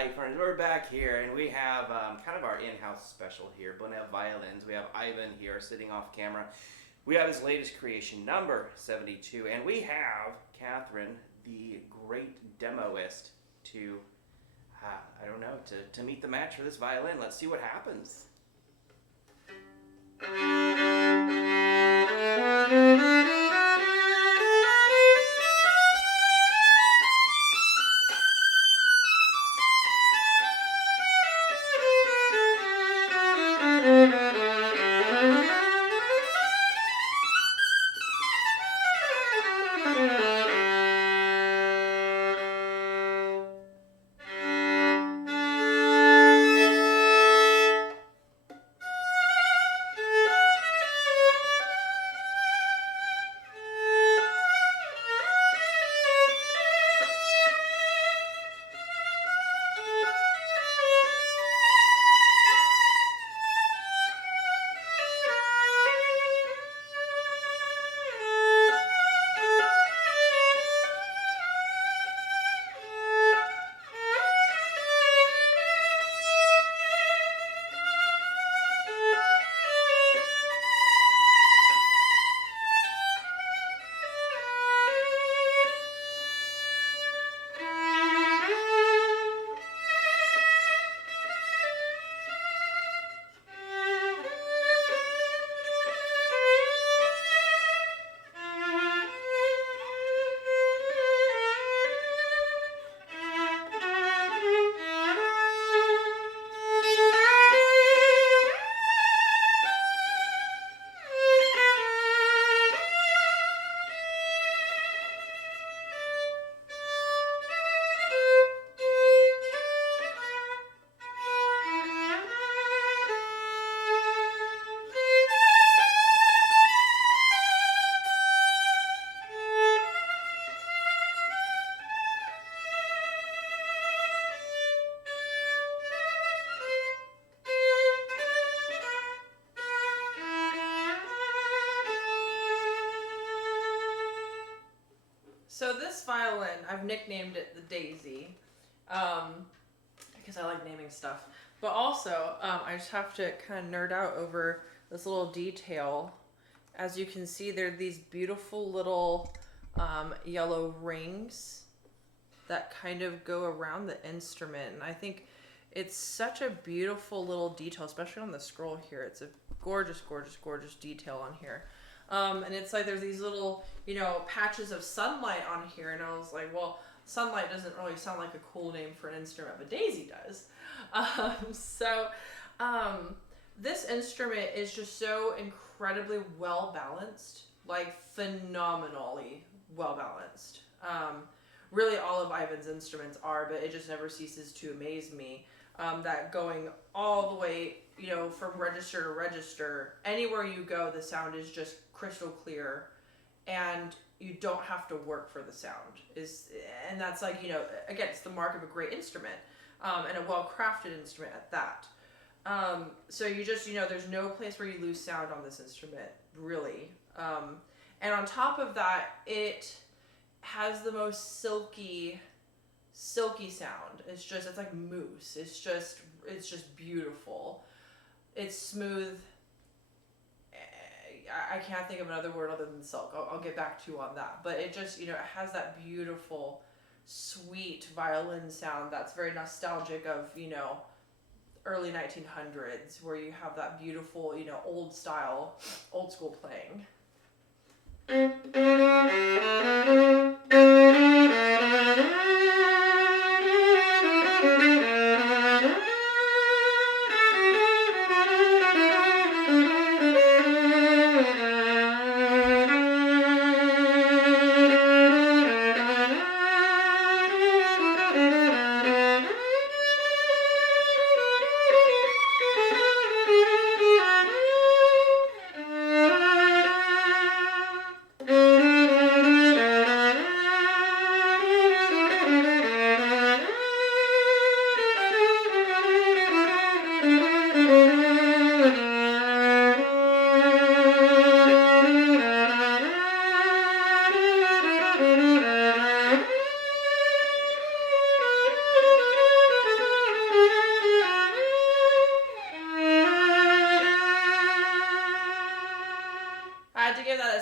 Hi friends, we're back here and we have kind of our in-house special here, Bonev Violins. We have Ivan here sitting off camera. We have his latest creation, number 72, and we have Catherine, the great demoist, to, I don't know, to meet the match for this violin. Let's see what happens. So this violin, I've nicknamed it the Daisy, because I like naming stuff. But also, I just have to kind of nerd out over this little detail. As you can see, there are these beautiful little yellow rings that kind of go around the instrument. And I think it's such a beautiful little detail, especially on the scroll here. It's a gorgeous, gorgeous, gorgeous detail on here. And it's like there's these little, patches of sunlight on here. And I was like, well, sunlight doesn't really sound like a cool name for an instrument, but Daisy does. This instrument is just so incredibly well balanced, like phenomenally well balanced. Really, all of Ivan's instruments are, but it just never ceases to amaze me. That going all the way, from register to register, anywhere you go, the sound is just crystal clear, and you don't have to work for the sound. And that's like, again, it's the mark of a great instrument, and a well-crafted instrument at that. So you just, there's no place where you lose sound on this instrument, really. And on top of that, it has the most silky sound. It's like mousse. It's just beautiful. It's smooth. I can't think of another word other than silk. I'll get back to you on that. But it just, it has that beautiful, sweet violin sound that's very nostalgic of, early 1900s, where you have that beautiful, old school playing.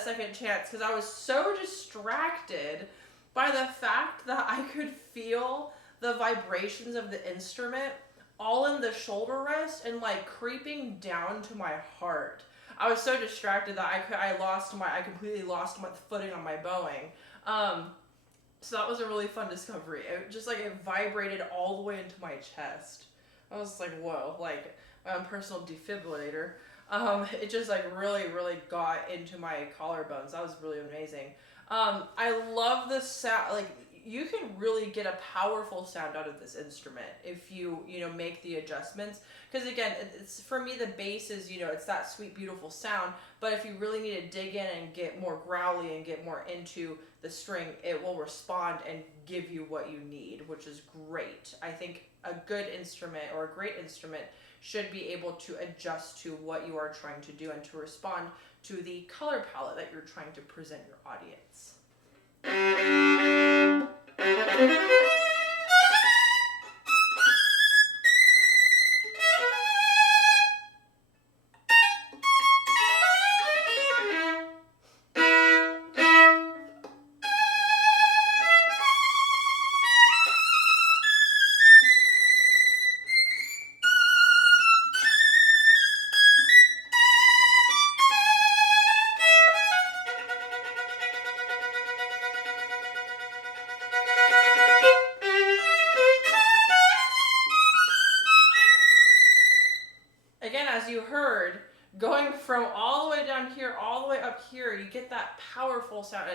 second chance because I was so distracted by the fact that I could feel the vibrations of the instrument all in the shoulder rest and like creeping down to my heart. I was so distracted that I completely lost my footing on my bowing. So that was a really fun discovery. It vibrated all the way into my chest. I was like, whoa, like my own personal defibrillator. It just like really, really got into my collarbones. That was really amazing. I love the sound. Like you can really get a powerful sound out of this instrument if you make the adjustments. Because again, it's for me the bass is it's that sweet, beautiful sound. But if you really need to dig in and get more growly and get more into the string, it will respond and give you what you need, which is great. I think a good instrument or a great instrument should be able to adjust to what you are trying to do and to respond to the color palette that you're trying to present your audience. Again, as you heard, going from all the way down here, all the way up here, you get that powerful sound.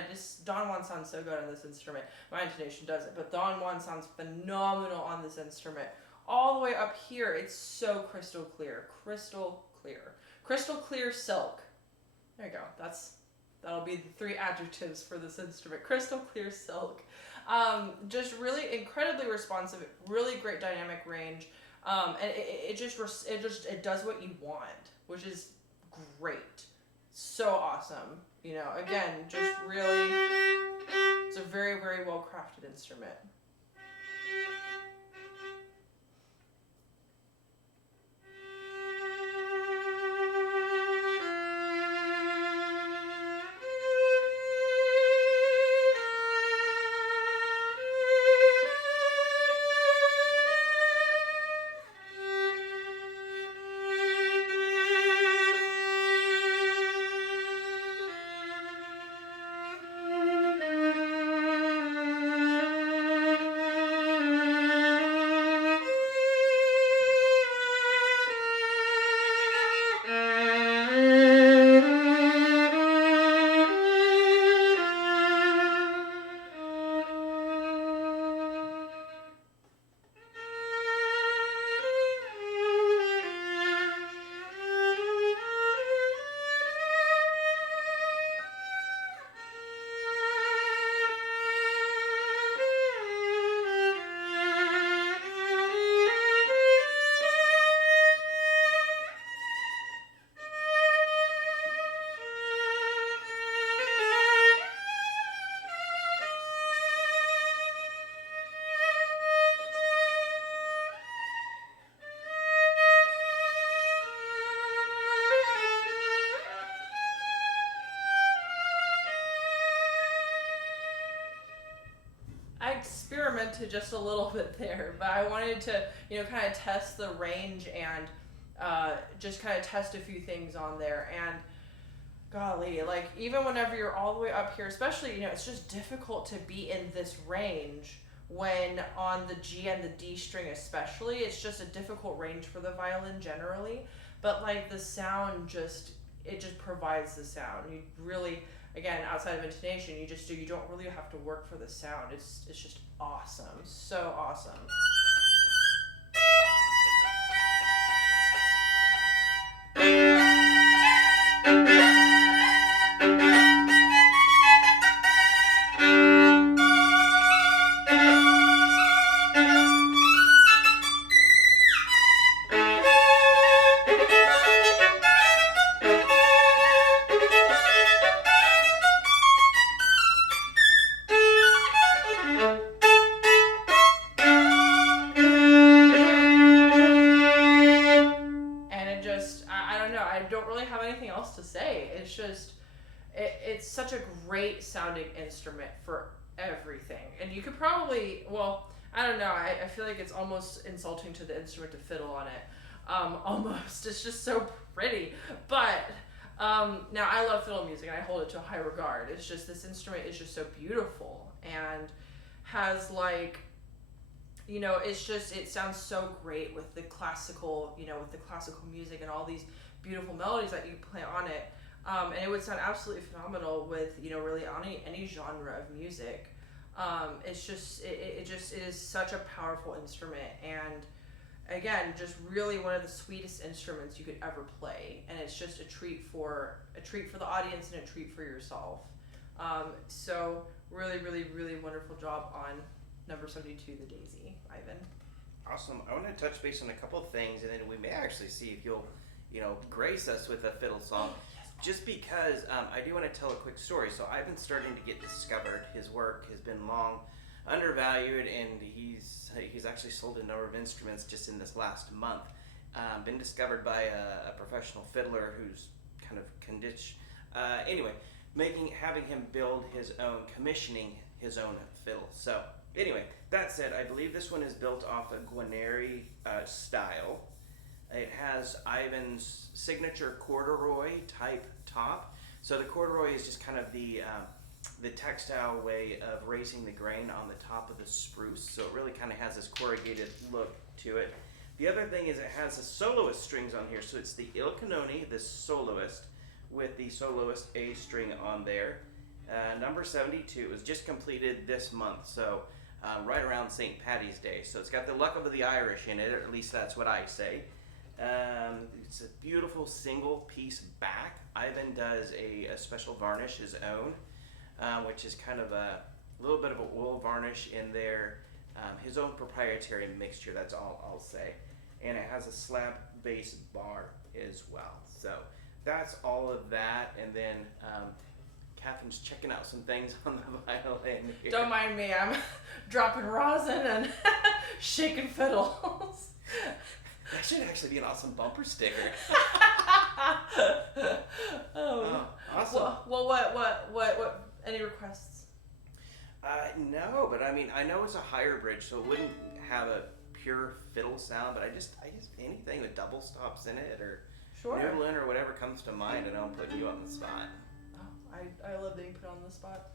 Don Juan sounds so good on this instrument. My intonation doesn't, but Don Juan sounds phenomenal on this instrument. All the way up here, it's so crystal clear. Crystal clear. Crystal clear silk. There you go. That'll be the 3 adjectives for this instrument. Crystal clear silk. Just really incredibly responsive, really great dynamic range. And it does what you want, which is great. So awesome. Again, just really, it's a very, very well crafted instrument. I experimented just a little bit there, but I wanted to, kind of test the range and just kind of test a few things on there. And golly, like even whenever you're all the way up here, especially, it's just difficult to be in this range when on the G and the D string especially. It's just a difficult range for the violin generally, but like the sound it just provides the sound. You really, again, outside of intonation, you don't really have to work for the sound. It's just awesome. So awesome. it's such a great sounding instrument for everything. And you could probably, well, I don't know, I feel like it's almost insulting to the instrument to fiddle on it. Almost. It's just so pretty. But now I love fiddle music and I hold it to a high regard. It's just this instrument is just so beautiful and has like, you know, it's just, it sounds so great with the classical, you know, with the classical music and all these beautiful melodies that you play on it. And it would sound absolutely phenomenal with, you know, really any genre of music. It's just, it is such a powerful instrument, and again, just really one of the sweetest instruments you could ever play. And it's just a treat for the audience and a treat for yourself. So really, really, really wonderful job on number 72, the Daisy, Ivan. Awesome. I want to touch base on a couple of things, and then we may actually see if you'll, you know, grace us with a fiddle song. Just because I do want to tell a quick story. So Ivan's starting to get discovered. His work has been long undervalued, and he's actually sold a number of instruments just in this last month. Been discovered by a professional fiddler who's kind of conditioned. Anyway, having him build his own, commissioning his own fiddle. So anyway, that said, I believe this one is built off a Guarneri style. It has Ivan's signature corduroy type top. So the corduroy is just kind of the textile way of raising the grain on the top of the spruce. So it really kind of has this corrugated look to it. The other thing is it has the soloist strings on here. So it's the Il Canoni, the soloist, with the soloist A string on there. Number 72 was just completed this month. So right around St. Paddy's Day. So it's got the luck of the Irish in it, or at least that's what I say. It's a beautiful single piece back. Ivan does a special varnish, his own, which is kind of a little bit of a wool varnish in there. His own proprietary mixture, that's all I'll say. And it has a slap bass bar as well. So that's all of that. And then Catherine's checking out some things on the violin here. Don't mind me, I'm dropping rosin and shaking fiddles. That should actually be an awesome bumper sticker. Oh, awesome. Well, what? Any requests? No, but I mean, I know it's a higher bridge, so it wouldn't have a pure fiddle sound. But I just anything with double stops in it, or noodling, or whatever comes to mind, and I'll put you on the spot. Oh, I love being put on the spot.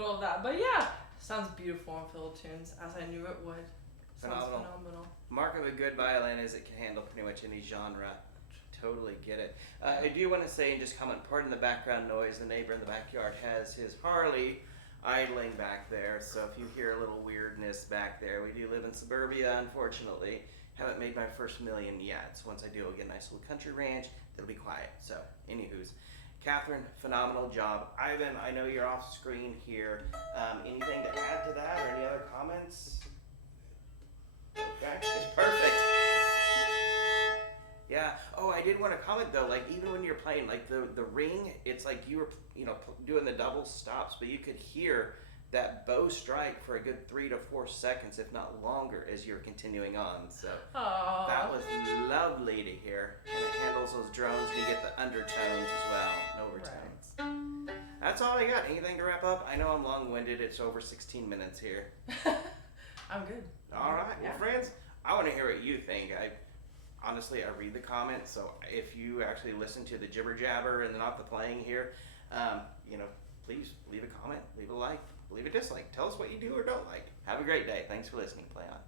middle of that. But yeah, sounds beautiful on fiddle tunes, as I knew it would. Sounds phenomenal. Mark of a good violin is it can handle pretty much any genre. Totally get it. I do want to say and just comment, pardon the background noise, the neighbor in the backyard has his Harley idling back there, so if you hear a little weirdness back there, we do live in suburbia, unfortunately. Haven't made my first million yet, so once I do, I'll get a nice little country ranch that'll be quiet. So, anywho's, Catherine, phenomenal job. Ivan, I know you're off screen here. Anything to add to that, or any other comments? Okay, it's perfect. Yeah. Oh, I did want to comment though. Like even when you're playing, like the ring, it's like you were, doing the double stops, but you could hear that bow strike for a good 3 to 4 seconds, if not longer, as you're continuing on. So Aww. that was lovely to hear, and it handles those drones, and you get the undertones as well, no overtones. Right. That's all I got. Anything to wrap up? I know I'm long-winded. It's over 16 minutes here. I'm good. All right. Yeah. Well, friends, I want to hear what you think. Honestly, I read the comments, so if you actually listen to the jibber jabber and not the playing here, please leave a comment, leave a like, leave a dislike. Tell us what you do or don't like. Have a great day. Thanks for listening. Play on.